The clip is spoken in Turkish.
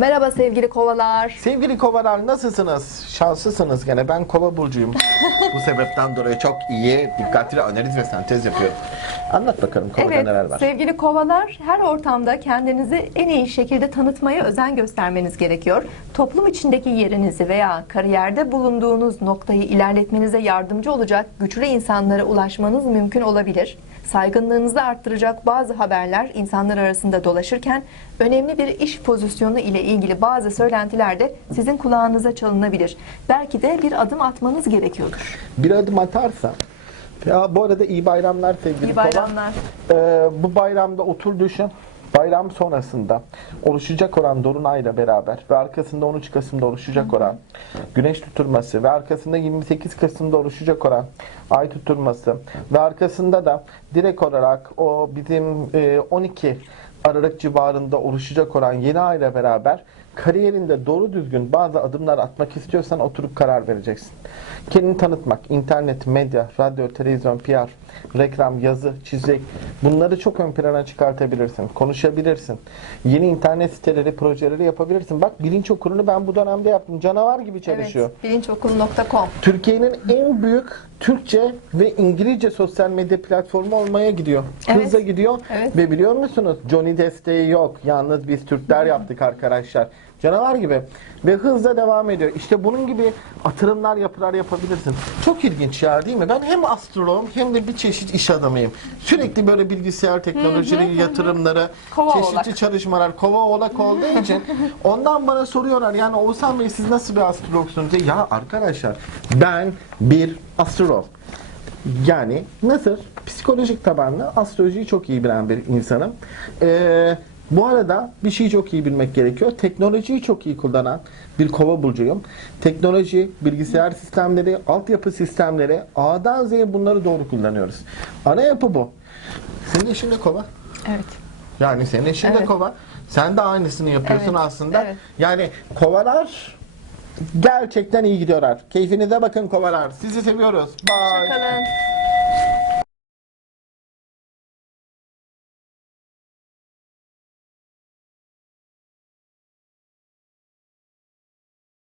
Merhaba sevgili kovalar. Sevgili kovalar nasılsınız? Şanslısınız gene. Ben kova burcuyum. Bu sebepten dolayı çok iyi, dikkatli analiz ve sentez yapıyorum. Anlat bakalım kovada Evet, neler var? sevgili kovalar, her ortamda kendinizi en iyi şekilde tanıtmaya özen göstermeniz gerekiyor. Toplum içindeki yerinizi veya kariyerde bulunduğunuz noktayı ilerletmenize yardımcı olacak güçlü insanlara ulaşmanız mümkün olabilir. Saygınlığınızı arttıracak bazı haberler insanlar arasında dolaşırken önemli bir iş pozisyonu ile ilgili bazı söylentiler de sizin kulağınıza çalınabilir. Belki de bir adım atmanız gerekiyordur. Bir adım atarsa ya bu arada iyi bayramlar sevgili İyi bayramlar. Ee, bu bayramda otur düşün. Bayram sonrasında oluşacak olan Dolunay'la beraber ve arkasında 13 Kasım'da oluşacak olan Güneş tutulması ve arkasında 28 Kasım'da oluşacak olan Ay tutulması ve arkasında da direkt olarak o bizim e, 12 Aralık civarında oluşacak olan yeni ayla beraber kariyerinde doğru düzgün bazı adımlar atmak istiyorsan oturup karar vereceksin. Kendini tanıtmak, internet, medya, radyo, televizyon, PR, reklam, yazı, çizik bunları çok ön plana çıkartabilirsin. Konuşabilirsin. Yeni internet siteleri, projeleri yapabilirsin. Bak bilinç okulunu ben bu dönemde yaptım. Canavar gibi çalışıyor. Evet, bilinçokul.com. Türkiye'nin en büyük Türkçe ve İngilizce sosyal medya platformu olmaya gidiyor. Evet. Hızla gidiyor. Evet. Ve biliyor musunuz Johnny desteği yok. Yalnız biz Türkler yaptık arkadaşlar. Canavar gibi. Ve hızla devam ediyor. İşte bunun gibi atırımlar yapılar yapabilirsin. Çok ilginç ya değil mi? Ben hem astrologum hem de bir çeşit iş adamıyım. Sürekli böyle bilgisayar teknolojileri, yatırımları, Kova çeşitli oğlak. çalışmalar, kova oğlak olduğu için ondan bana soruyorlar yani Oğuzhan Bey siz nasıl bir astrologsunuz diye. Ya arkadaşlar ben bir astrolog. Yani nasıl? Psikolojik tabanlı astrolojiyi çok iyi bilen bir insanım. Ee, bu arada bir şeyi çok iyi bilmek gerekiyor. Teknolojiyi çok iyi kullanan bir kova burcuyum. Teknoloji, bilgisayar sistemleri, altyapı sistemleri A'dan Z'ye bunları doğru kullanıyoruz. Ana yapı bu. Senin işin de kova. Evet. Yani senin eşin de Evet. kova. Sen de aynısını yapıyorsun Evet, aslında. evet. Yani kovalar gerçekten iyi gidiyorlar. Keyfinize bakın kovalar. Sizi seviyoruz. Bye. Hoşçakalın.